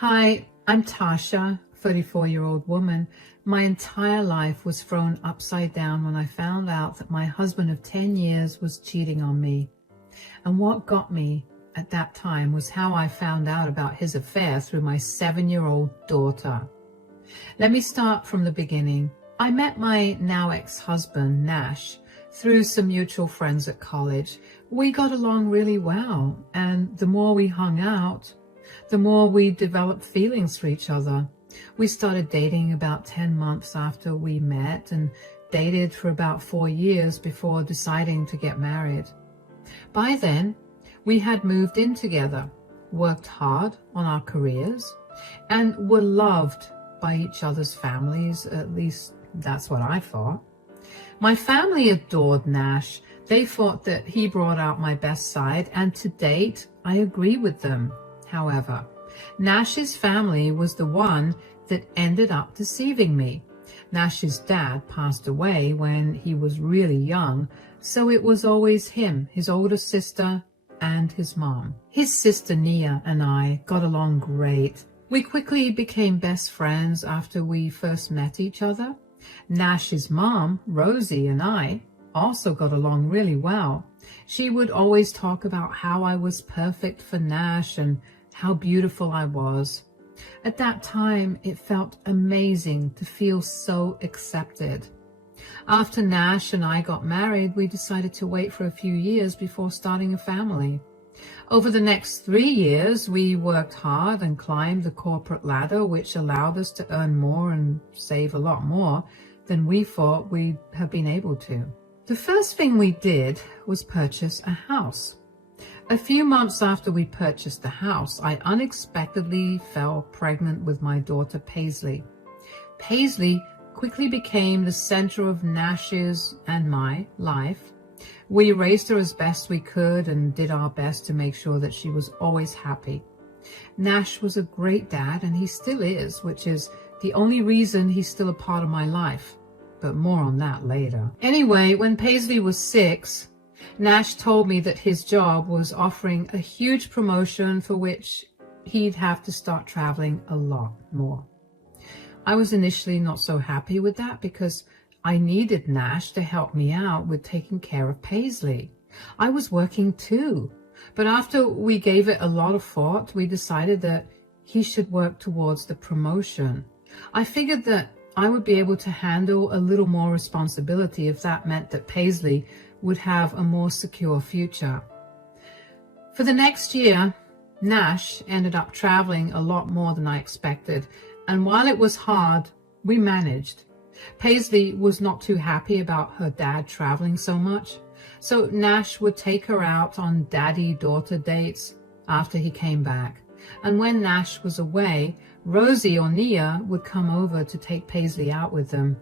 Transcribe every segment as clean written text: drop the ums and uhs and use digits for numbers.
Hi, I'm Tasha, 34-year-old woman. My entire life was thrown upside down when I found out that my husband of 10 years was cheating on me. And what got me at that time was how I found out about his affair through my 7-year-old daughter. Let me start from the beginning. I met my now ex-husband, Nash, through some mutual friends at college. We got along really well, and the more we hung out, the more we developed feelings for each other. We started dating about 10 months after we met and dated for about 4 years before deciding to get married. By then, we had moved in together, worked hard on our careers, and were loved by each other's families. At least that's what I thought. My family adored Nash. They thought that he brought out my best side, and to date, I agree with them. However, Nash's family was the one that ended up deceiving me. Nash's dad passed away when he was really young, so it was always him, his older sister, and his mom. His sister Nia and I got along great. We quickly became best friends after we first met each other. Nash's mom, Rosie, and I also got along really well. She would always talk about how I was perfect for Nash and how beautiful I was. At that time, it felt amazing to feel so accepted. After Nash and I got married, we decided to wait for a few years before starting a family. Over the next 3 years, we worked hard and climbed the corporate ladder, which allowed us to earn more and save a lot more than we thought we'd have been able to. The first thing we did was purchase a house. A few months after we purchased the house, I unexpectedly fell pregnant with my daughter Paisley. Paisley quickly became the center of Nash's and my life. We raised her as best we could and did our best to make sure that she was always happy. Nash was a great dad, and he still is, which is the only reason he's still a part of my life. But more on that later. Anyway, when Paisley was 6, Nash told me that his job was offering a huge promotion for which he'd have to start traveling a lot more. I was initially not so happy with that because I needed Nash to help me out with taking care of Paisley. I was working too, but after we gave it a lot of thought, we decided that he should work towards the promotion. I figured that I would be able to handle a little more responsibility if that meant that Paisley would have a more secure future. For the next year, Nash ended up traveling a lot more than I expected, and while it was hard, we managed. Paisley was not too happy about her dad traveling so much, so Nash would take her out on daddy-daughter dates after he came back. And when Nash was away, Rosie or Nia would come over to take Paisley out with them.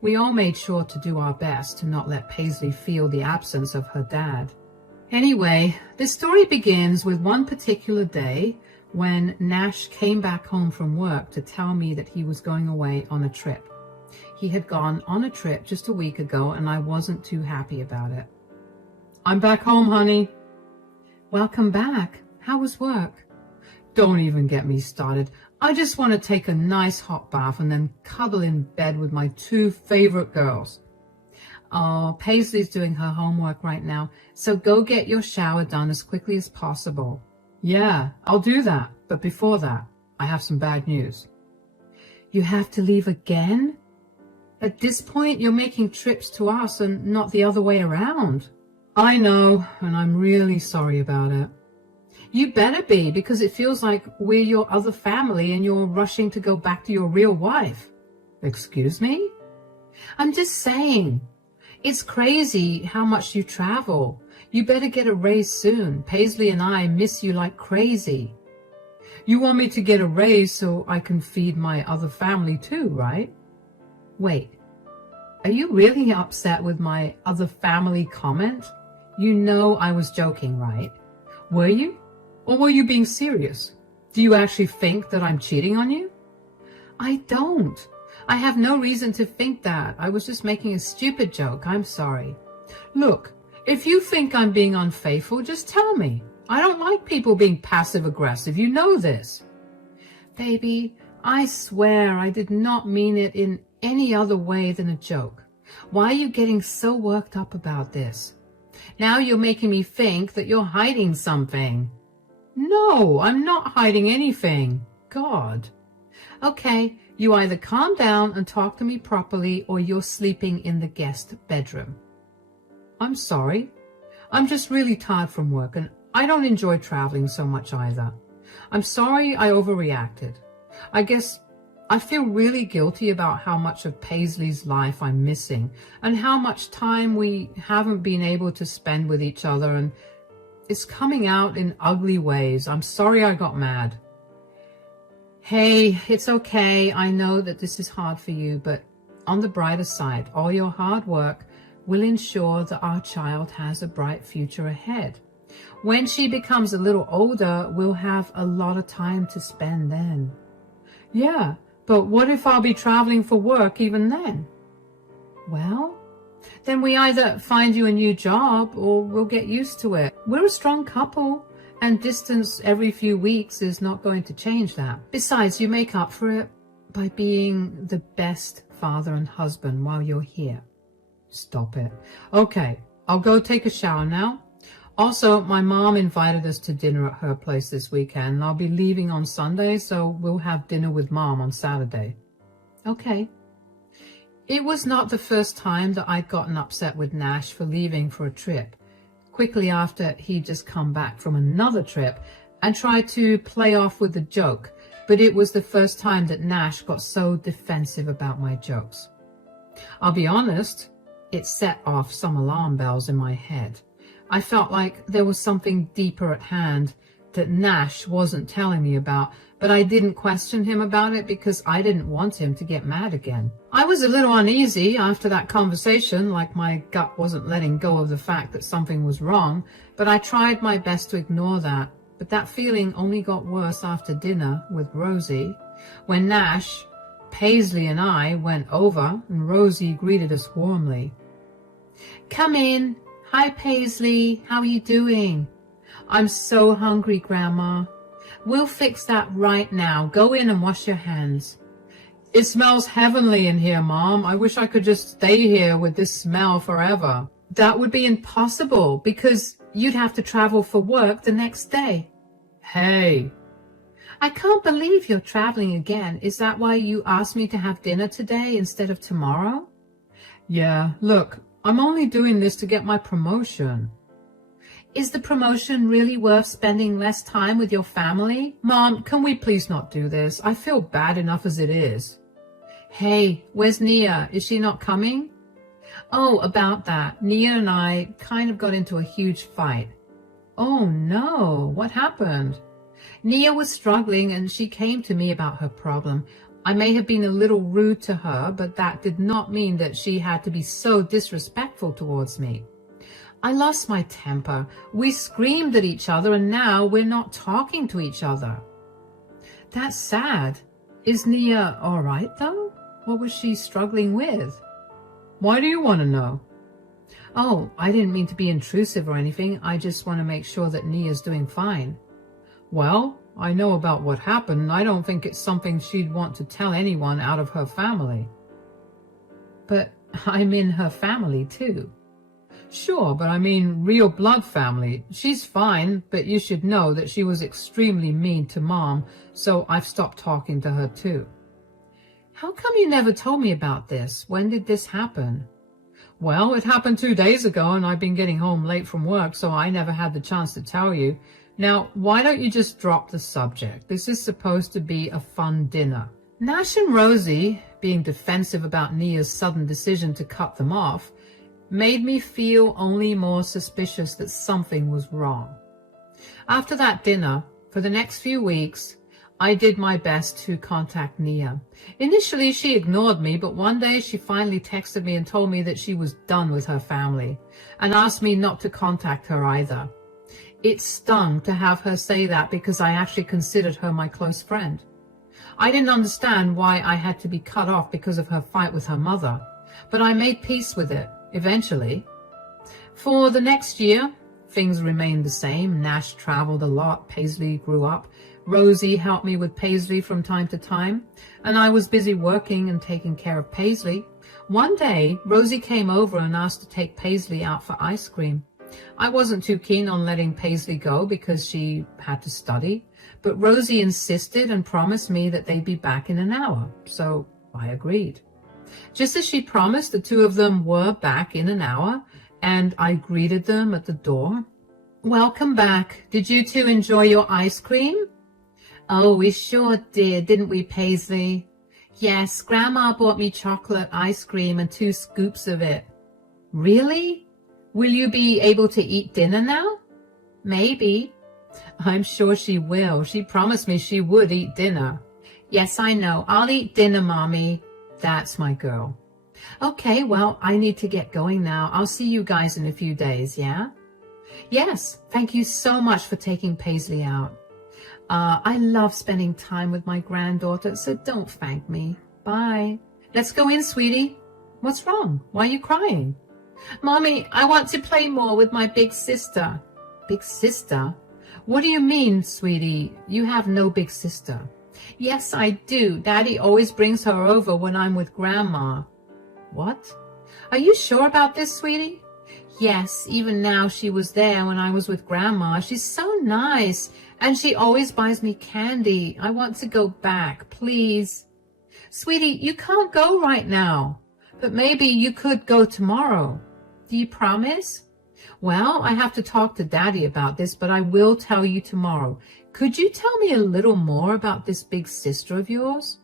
We all made sure to do our best to not let Paisley feel the absence of her dad. Anyway, this story begins with one particular day when Nash came back home from work to tell me that he was going away on a trip. He had gone on a trip just a week ago, and I wasn't too happy about it. "I'm back home, honey." "Welcome back. How was work?" "Don't even get me started. I just want to take a nice hot bath and then cuddle in bed with my 2 favorite girls." "Oh, Paisley's doing her homework right now, so go get your shower done as quickly as possible." "Yeah, I'll do that, but before that, I have some bad news." "You have to leave again? At this point, you're making trips to us and not the other way around." "I know, and I'm really sorry about it." "You better be, because it feels like we're your other family and you're rushing to go back to your real wife." "Excuse me?" "I'm just saying. It's crazy how much you travel. You better get a raise soon. Paisley and I miss you like crazy." "You want me to get a raise so I can feed my other family too, right?" "Wait, are you really upset with my other family comment? You know I was joking, right? Were you? Or were you being serious? Do you actually think that I'm cheating on you?" "I don't. I have no reason to think that. I was just making a stupid joke. I'm sorry." "Look, if you think I'm being unfaithful, just tell me. I don't like people being passive-aggressive. You know this." Baby, I swear I did not mean it in any other way than a joke. Why are you getting so worked up about this? Now you're making me think that you're hiding something. No, I'm not hiding anything. God. Okay, you either calm down and talk to me properly or you're sleeping in the guest bedroom. I'm sorry. I'm just really tired from work and I don't enjoy traveling so much either. I'm sorry I overreacted. I guess I feel really guilty about how much of Paisley's life I'm missing and how much time we haven't been able to spend with each other, and it's coming out in ugly ways. I'm sorry I got mad. Hey, it's okay. I know that this is hard for you, but on the brighter side, all your hard work will ensure that our child has a bright future ahead. When she becomes a little older, we'll have a lot of time to spend then. Yeah, but what if I'll be traveling for work even then? Well, then we either find you a new job or we'll get used to it. We're a strong couple, and distance every few weeks is not going to change that. Besides, you make up for it by being the best father and husband while you're here. Stop it. Okay, I'll go take a shower now. Also, my mom invited us to dinner at her place this weekend. I'll be leaving on Sunday, so we'll have dinner with Mom on Saturday. Okay. It was not the first time that I'd gotten upset with Nash for leaving for a trip, quickly after he'd just come back from another trip, and tried to play off with the joke, but it was the first time that Nash got so defensive about my jokes. I'll be honest, it set off some alarm bells in my head. I felt like there was something deeper at hand that Nash wasn't telling me about, but I didn't question him about it because I didn't want him to get mad again. I was a little uneasy after that conversation, like my gut wasn't letting go of the fact that something was wrong, but I tried my best to ignore that. But that feeling only got worse after dinner with Rosie, when Nash, Paisley and I went over and Rosie greeted us warmly. Come in. Hi, Paisley. How are you doing? I'm so hungry, Grandma. We'll fix that right now. Go in and wash your hands. It smells heavenly in here, Mom. I wish I could just stay here with this smell forever. That would be impossible because you'd have to travel for work the next day. Hey. I can't believe you're traveling again. Is that why you asked me to have dinner today instead of tomorrow? Yeah, look, I'm only doing this to get my promotion. Is the promotion really worth spending less time with your family? Mom, can we please not do this? I feel bad enough as it is. Hey, where's Nia? Is she not coming? Oh, about that. Nia and I kind of got into a huge fight. Oh no, what happened? Nia was struggling and she came to me about her problem. I may have been a little rude to her, but that did not mean that she had to be so disrespectful towards me. I lost my temper. We screamed at each other and now we're not talking to each other. That's sad. Is Nia all right though? What was she struggling with? Why do you want to know? Oh, I didn't mean to be intrusive or anything. I just want to make sure that Nia's doing fine. Well, I know about what happened, and I don't think it's something she'd want to tell anyone out of her family. But I'm in her family too. Sure, but I mean real blood family. She's fine, but you should know that she was extremely mean to Mom, so I've stopped talking to her too. How come you never told me about this? When did this happen? Well, it happened 2 days ago, and I've been getting home late from work, so I never had the chance to tell you. Now, why don't you just drop the subject? This is supposed to be a fun dinner. Nash and Rosie, being defensive about Nia's sudden decision to cut them off, made me feel only more suspicious that something was wrong. After that dinner, for the next few weeks, I did my best to contact Nia. Initially, she ignored me, but one day she finally texted me and told me that she was done with her family, and asked me not to contact her either. It stung to have her say that because I actually considered her my close friend. I didn't understand why I had to be cut off because of her fight with her mother, but I made peace with it, eventually. For the next year, things remained the same. Nash traveled a lot, Paisley grew up, Rosie helped me with Paisley from time to time, and I was busy working and taking care of Paisley. One day, Rosie came over and asked to take Paisley out for ice cream. I wasn't too keen on letting Paisley go because she had to study, but Rosie insisted and promised me that they'd be back in an hour, so I agreed. Just as she promised, the two of them were back in an hour, and I greeted them at the door. "Welcome back. Did you two enjoy your ice cream?" "Oh, we sure did, didn't we, Paisley?" "Yes, Grandma bought me chocolate ice cream and 2 scoops of it." "Really? Will you be able to eat dinner now?" "Maybe." "I'm sure she will. She promised me she would eat dinner." "Yes, I know. I'll eat dinner, Mommy." "That's my girl." "Okay, well, I need to get going now. I'll see you guys in a few days, yeah?" "Yes, thank you so much for taking Paisley out." I love spending time with my granddaughter, so don't thank me. Bye." "Let's go in, sweetie." "What's wrong? Why are you crying?" "Mommy, I want to play more with my big sister." "Big sister? What do you mean, sweetie? You have no big sister." "Yes, I do. Daddy always brings her over when I'm with Grandma." "What? Are you sure about this, sweetie?" "Yes, even now she was there when I was with Grandma. She's so nice, and she always buys me candy. I want to go back, please." "Sweetie, you can't go right now, but maybe you could go tomorrow. Do you promise?" "Well, I have to talk to Daddy about this, but I will tell you tomorrow. Could you tell me a little more about this big sister of yours?"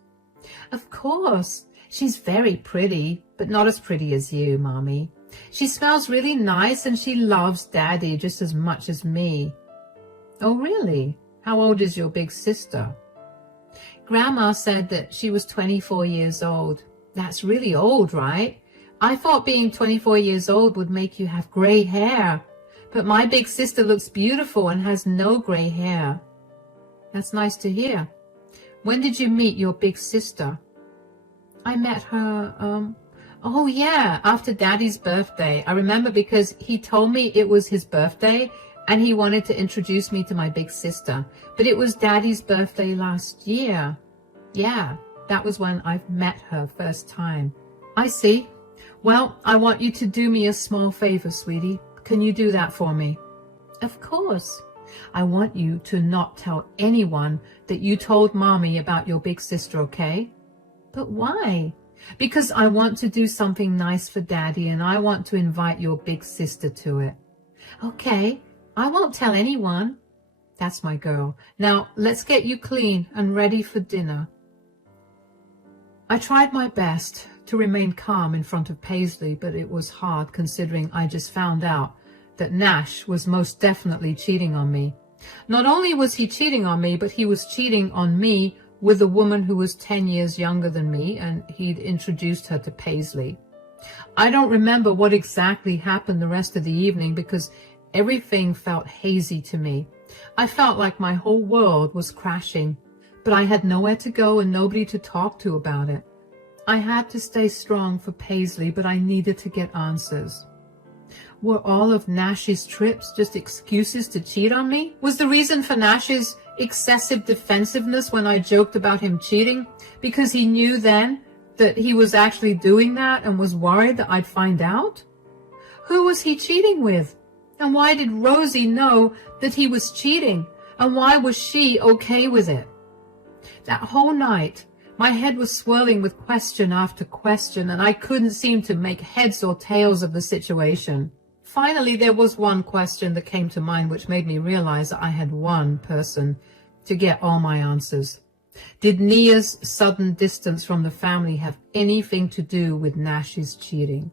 "Of course. She's very pretty, but not as pretty as you, Mommy. She smells really nice, and she loves Daddy just as much as me." "Oh, really? How old is your big sister?" "Grandma said that she was 24 years old. That's really old, right? I thought being 24 years old would make you have gray hair, but my big sister looks beautiful and has no gray hair." "That's nice to hear. When did you meet your big sister?" "I met her, oh yeah, after Daddy's birthday. I remember because he told me it was his birthday and he wanted to introduce me to my big sister. But it was Daddy's birthday last year. Yeah, that was when I met her first time." "I see. Well, I want you to do me a small favor, sweetie. Can you do that for me?" "Of course. I want you to not tell anyone that you told Mommy about your big sister, okay?" "But why?" "Because I want to do something nice for Daddy, and I want to invite your big sister to it." "Okay, I won't tell anyone." "That's my girl. Now, let's get you clean and ready for dinner." I tried my best to remain calm in front of Paisley, but it was hard considering I just found out that Nash was most definitely cheating on me. Not only was he cheating on me, but he was cheating on me with a woman who was 10 years younger than me, and he'd introduced her to Paisley. I don't remember what exactly happened the rest of the evening because everything felt hazy to me. I felt like my whole world was crashing, but I had nowhere to go and nobody to talk to about it. I had to stay strong for Paisley, but I needed to get answers. Were all of Nash's trips just excuses to cheat on me? Was the reason for Nash's excessive defensiveness when I joked about him cheating because he knew then that he was actually doing that and was worried that I'd find out? Who was he cheating with? And why did Rosie know that he was cheating? And why was she okay with it? That whole night, my head was swirling with question after question, and I couldn't seem to make heads or tails of the situation. Finally, there was one question that came to mind which made me realize that I had one person to get all my answers. Did Nia's sudden distance from the family have anything to do with Nash's cheating?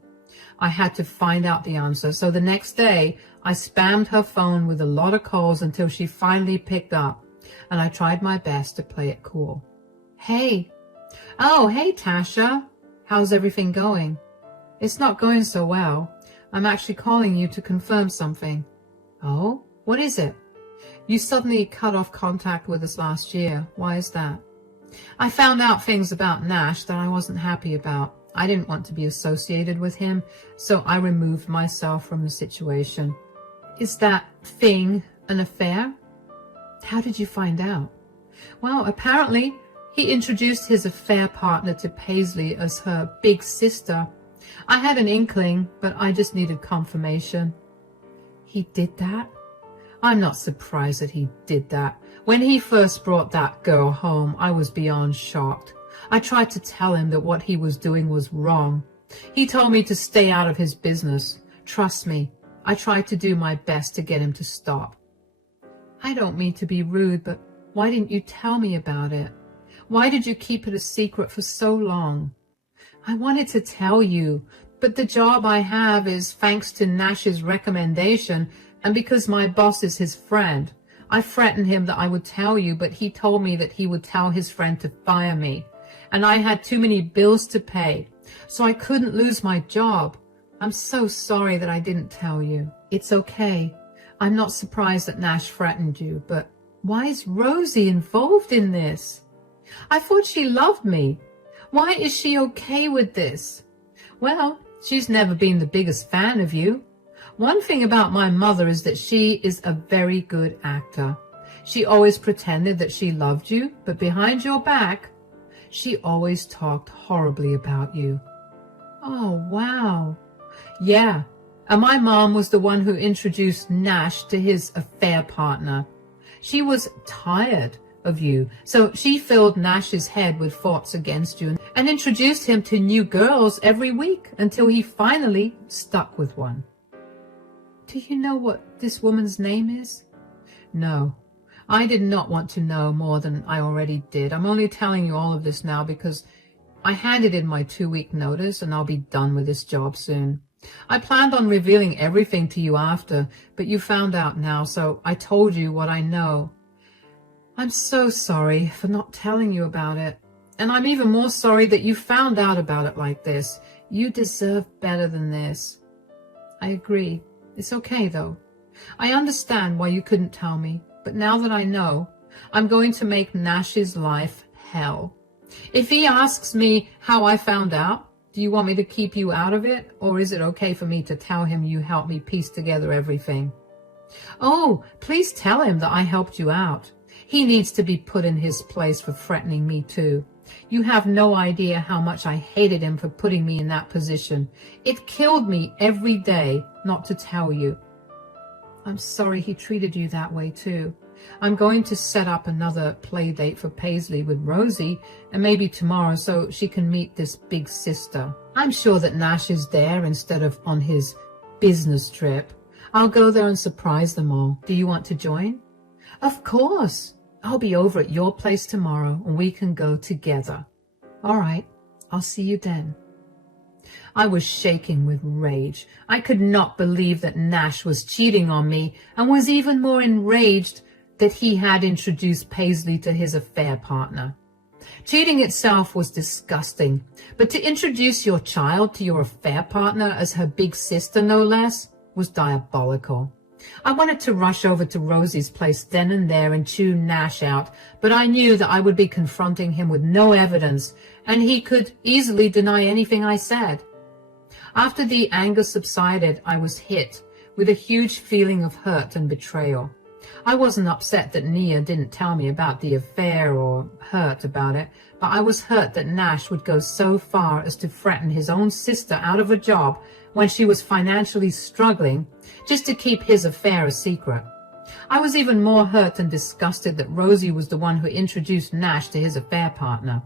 I had to find out the answer, so the next day I spammed her phone with a lot of calls until she finally picked up, and I tried my best to play it cool. "Hey." "Oh, hey, Tasha. How's everything going?" "It's not going so well. I'm actually calling you to confirm something." "Oh, what is it?" "You suddenly cut off contact with us last year. Why is that?" "I found out things about Nash that I wasn't happy about. I didn't want to be associated with him, so I removed myself from the situation." "Is that thing an affair?" "How did you find out?" Well, apparently he introduced his affair partner to Paisley as her big sister. I had an inkling, but I just needed confirmation. He did that? I'm not surprised that he did that. When he first brought that girl home, I was beyond shocked. I tried to tell him that what he was doing was wrong. He told me to stay out of his business. Trust me, I tried to do my best to get him to stop. I don't mean to be rude, but why didn't you tell me about it? Why did you keep it a secret for so long? I wanted to tell you, but the job I have is thanks to Nash's recommendation and because my boss is his friend. I threatened him that I would tell you, but he told me that he would tell his friend to fire me. And I had too many bills to pay, so I couldn't lose my job. I'm so sorry that I didn't tell you. It's okay. I'm not surprised that Nash threatened you, but why is Rosie involved in this? I thought she loved me. Why is she okay with this? Well, she's never been the biggest fan of you. One thing about my mother is that she is a very good actor. She always pretended that she loved you, but behind your back, she always talked horribly about you. Oh, wow. Yeah, and my mom was the one who introduced Nash to his affair partner. She was tired of you, so she filled Nash's head with thoughts against you and introduced him to new girls every week until he finally stuck with one. Do you know what this woman's name is? No, I did not want to know more than I already did. I'm only telling you all of this now because I handed in my 2-week notice and I'll be done with this job soon. I planned on revealing everything to you after, but you found out now, so I told you what I know. I'm so sorry for not telling you about it, and I'm even more sorry that you found out about it like this. You deserve better than this. I agree. It's okay, though. I understand why you couldn't tell me, but now that I know, I'm going to make Nash's life hell. If he asks me how I found out, do you want me to keep you out of it, or is it okay for me to tell him you helped me piece together everything? Oh, please tell him that I helped you out. He needs to be put in his place for threatening me too. You have no idea how much I hated him for putting me in that position. It killed me every day not to tell you. I'm sorry he treated you that way too. I'm going to set up another play date for Paisley with Rosie, and maybe tomorrow so she can meet this big sister. I'm sure that Nash is there instead of on his business trip. I'll go there and surprise them all. Do you want to join? Of course. I'll be over at your place tomorrow and we can go together. All right, I'll see you then. I was shaking with rage. I could not believe that Nash was cheating on me and was even more enraged that he had introduced Paisley to his affair partner. Cheating itself was disgusting, but to introduce your child to your affair partner as her big sister, no less, was diabolical. I wanted to rush over to Rosie's place then and there and chew Nash out, but I knew that I would be confronting him with no evidence, and he could easily deny anything I said. After the anger subsided, I was hit with a huge feeling of hurt and betrayal. I wasn't upset that Nia didn't tell me about the affair or hurt about it, but I was hurt that Nash would go so far as to threaten his own sister out of a job when she was financially struggling just to keep his affair a secret. I was even more hurt and disgusted that Rosie was the one who introduced Nash to his affair partner.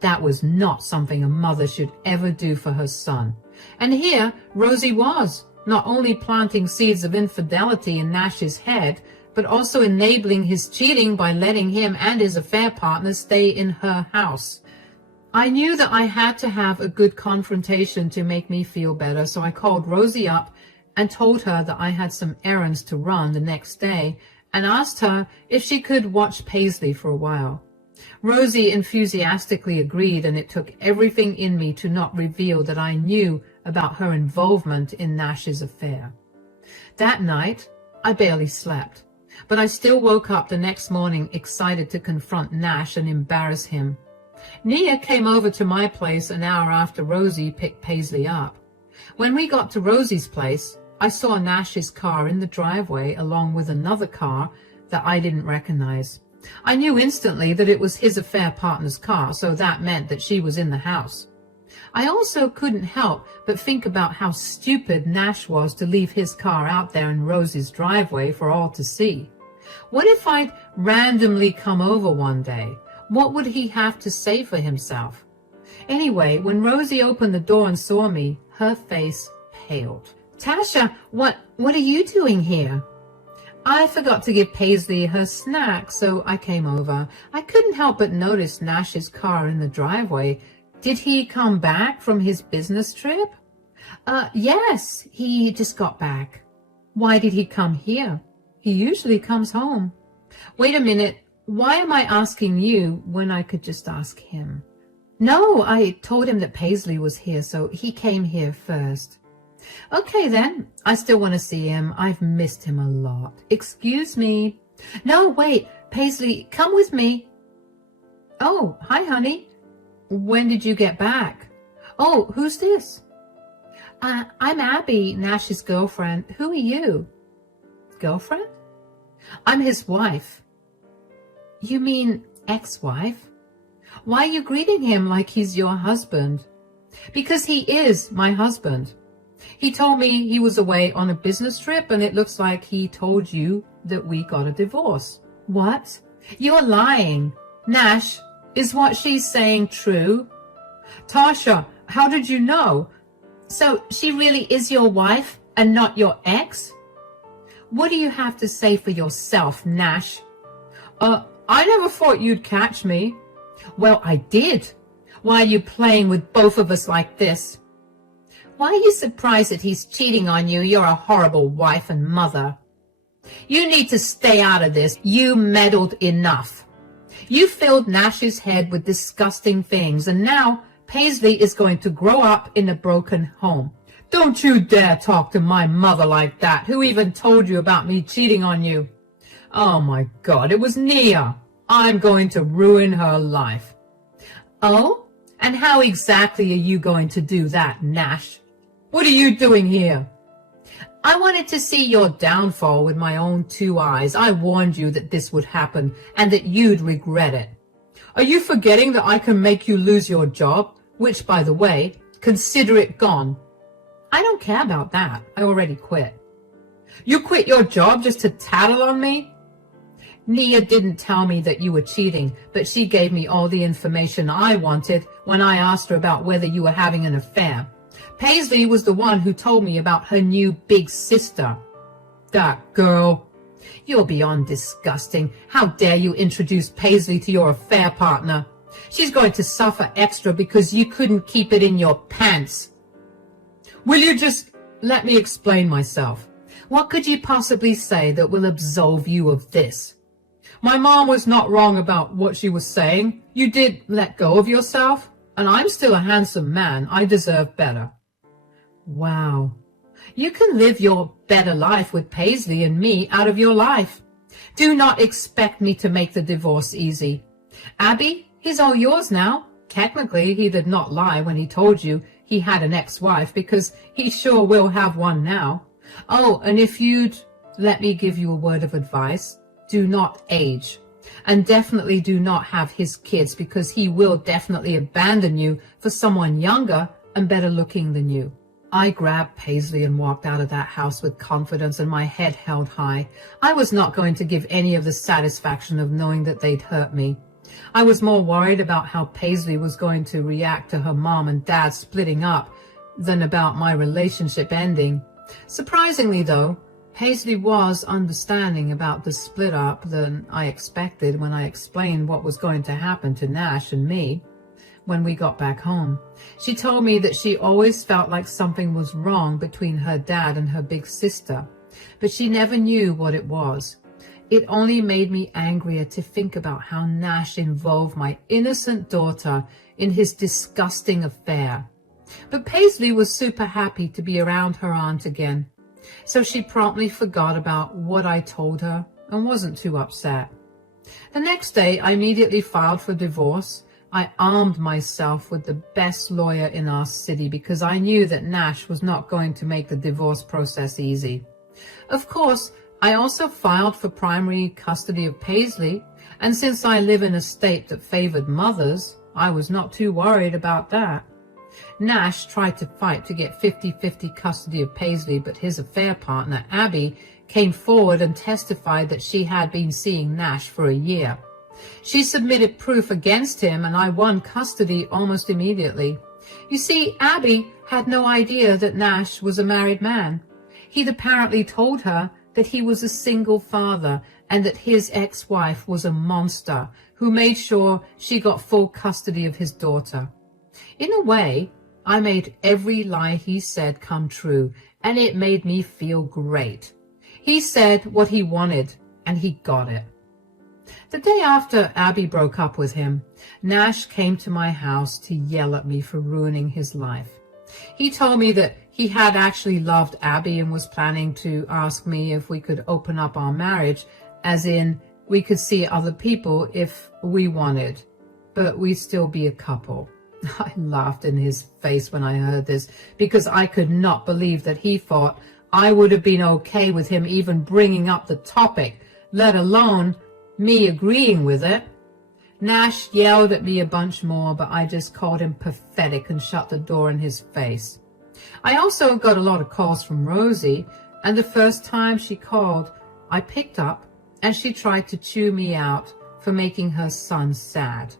That was not something a mother should ever do for her son. And here Rosie was, not only planting seeds of infidelity in Nash's head, but also enabling his cheating by letting him and his affair partner stay in her house. I knew that I had to have a good confrontation to make me feel better, so I called Rosie up and told her that I had some errands to run the next day and asked her if she could watch Paisley for a while. Rosie enthusiastically agreed, and it took everything in me to not reveal that I knew about her involvement in Nash's affair. That night, I barely slept, but I still woke up the next morning excited to confront Nash and embarrass him. Nia came over to my place an hour after Rosie picked Paisley up. When we got to Rosie's place, I saw Nash's car in the driveway along with another car that I didn't recognize. I knew instantly that it was his affair partner's car, so that meant that she was in the house. I also couldn't help but think about how stupid Nash was to leave his car out there in Rosie's driveway for all to see. What if I'd randomly come over one day? What would he have to say for himself? Anyway, when Rosie opened the door and saw me, her face paled. Tasha, what are you doing here? I forgot to give Paisley her snack, so I came over. I couldn't help but notice Nash's car in the driveway. Did he come back from his business trip? Yes, he just got back. Why did he come here? He usually comes home. Wait a minute, why am I asking you when I could just ask him? No, I told him that Paisley was here, so he came here first. Okay then, I still want to see him. I've missed him a lot. Excuse me. No, wait, Paisley, come with me. Oh, hi honey. When did you get back? Oh, who's this? I'm Abby, Nash's girlfriend. Who are you? Girlfriend? I'm his wife. You mean ex-wife? Why are you greeting him like he's your husband? Because he is my husband. He told me he was away on a business trip, and it looks like he told you that we got a divorce. What? You're lying. Nash, is what she's saying true? Tasha, how did you know? So she really is your wife and not your ex? What do you have to say for yourself, Nash? I never thought you'd catch me. Well, I did. Why are you playing with both of us like this? Why are you surprised that he's cheating on you? You're a horrible wife and mother. You need to stay out of this. You meddled enough. You filled Nash's head with disgusting things, and now Paisley is going to grow up in a broken home. Don't you dare talk to my mother like that. Who even told you about me cheating on you? Oh my God, it was Nia. I'm going to ruin her life. Oh? And how exactly are you going to do that, Nash? What are you doing here? I wanted to see your downfall with my own 2 eyes. I warned you that this would happen and that you'd regret it. Are you forgetting that I can make you lose your job? Which, by the way, consider it gone. I don't care about that. I already quit. You quit your job just to tattle on me? Nia didn't tell me that you were cheating, but she gave me all the information I wanted when I asked her about whether you were having an affair. Paisley was the one who told me about her new big sister. That girl. You're beyond disgusting. How dare you introduce Paisley to your affair partner? She's going to suffer extra because you couldn't keep it in your pants. Will you just let me explain myself? What could you possibly say that will absolve you of this? My mom was not wrong about what she was saying. You did let go of yourself, and I'm still a handsome man. I deserve better. Wow. You can live your better life with Paisley and me out of your life. Do not expect me to make the divorce easy. Abby, he's all yours now. Technically, he did not lie when he told you he had an ex-wife, because he sure will have one now. Oh, and if you'd let me give you a word of advice, do not age. And definitely do not have his kids, because he will definitely abandon you for someone younger and better looking than you. I grabbed Paisley and walked out of that house with confidence and my head held high. I was not going to give any of the satisfaction of knowing that they'd hurt me. I was more worried about how Paisley was going to react to her mom and dad splitting up than about my relationship ending. Surprisingly, though, Paisley was understanding about the split up than I expected when I explained what was going to happen to Nash and me when we got back home. She told me that she always felt like something was wrong between her dad and her big sister, but she never knew what it was. It only made me angrier to think about how Nash involved my innocent daughter in his disgusting affair. But Paisley was super happy to be around her aunt again, so she promptly forgot about what I told her and wasn't too upset. The next day, I immediately filed for divorce. I armed myself with the best lawyer in our city because I knew that Nash was not going to make the divorce process easy. Of course, I also filed for primary custody of Paisley. And since I live in a state that favored mothers, I was not too worried about that. Nash tried to fight to get 50-50 custody of Paisley, but his affair partner, Abby, came forward and testified that she had been seeing Nash for a year. She submitted proof against him, and I won custody almost immediately. You see, Abby had no idea that Nash was a married man. He'd apparently told her that he was a single father and that his ex-wife was a monster who made sure she got full custody of his daughter. In a way, I made every lie he said come true, and it made me feel great. He said what he wanted, and he got it. The day after Abby broke up with him, Nash came to my house to yell at me for ruining his life. He told me that he had actually loved Abby and was planning to ask me if we could open up our marriage, as in we could see other people if we wanted, but we'd still be a couple. I laughed in his face when I heard this, because I could not believe that he thought I would have been okay with him even bringing up the topic, let alone me agreeing with it. Nash yelled at me a bunch more, but I just called him pathetic and shut the door in his face. I also got a lot of calls from Rosie, and the first time she called, I picked up, and she tried to chew me out for making her son sad.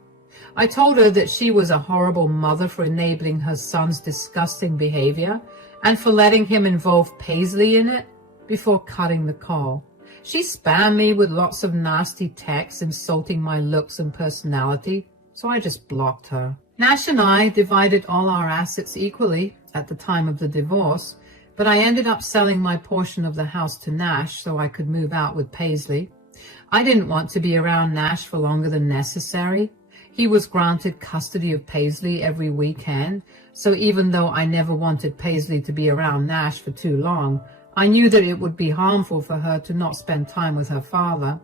I told her that she was a horrible mother for enabling her son's disgusting behavior and for letting him involve Paisley in it before cutting the call. She spammed me with lots of nasty texts insulting my looks and personality, so I just blocked her. Nash and I divided all our assets equally at the time of the divorce, but I ended up selling my portion of the house to Nash so I could move out with Paisley. I didn't want to be around Nash for longer than necessary. He was granted custody of Paisley every weekend, so even though I never wanted Paisley to be around Nash for too long, I knew that it would be harmful for her to not spend time with her father.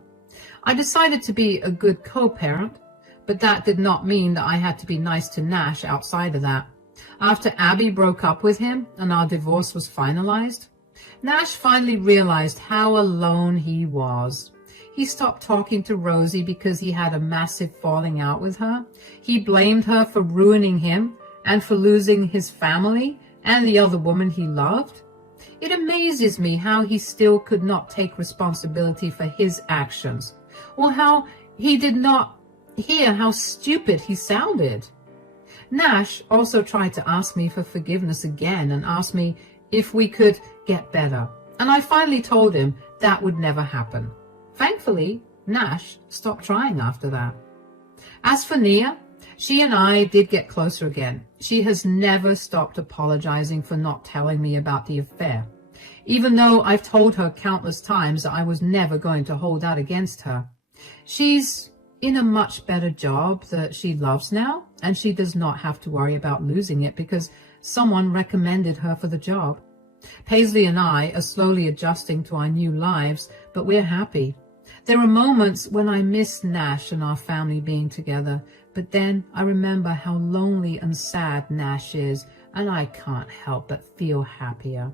I decided to be a good co-parent, but that did not mean that I had to be nice to Nash outside of that. After Abby broke up with him and our divorce was finalized, Nash finally realized how alone he was. He stopped talking to Rosie because he had a massive falling out with her. He blamed her for ruining him and for losing his family and the other woman he loved. It amazes me how he still could not take responsibility for his actions, or how he did not hear how stupid he sounded. Nash also tried to ask me for forgiveness again and asked me if we could get better, and I finally told him that would never happen. Thankfully, Nash stopped trying after that. As for Nia, she and I did get closer again. She has never stopped apologizing for not telling me about the affair, even though I've told her countless times that I was never going to hold that against her. She's in a much better job that she loves now, and she does not have to worry about losing it because someone recommended her for the job. Paisley and I are slowly adjusting to our new lives, but we're happy. There are moments when I miss Nash and our family being together, but then I remember how lonely and sad Nash is, and I can't help but feel happier.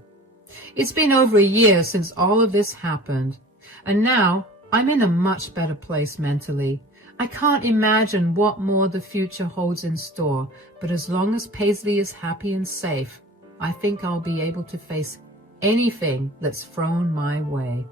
It's been over a year since all of this happened, and now I'm in a much better place mentally. I can't imagine what more the future holds in store, but as long as Paisley is happy and safe, I think I'll be able to face anything that's thrown my way.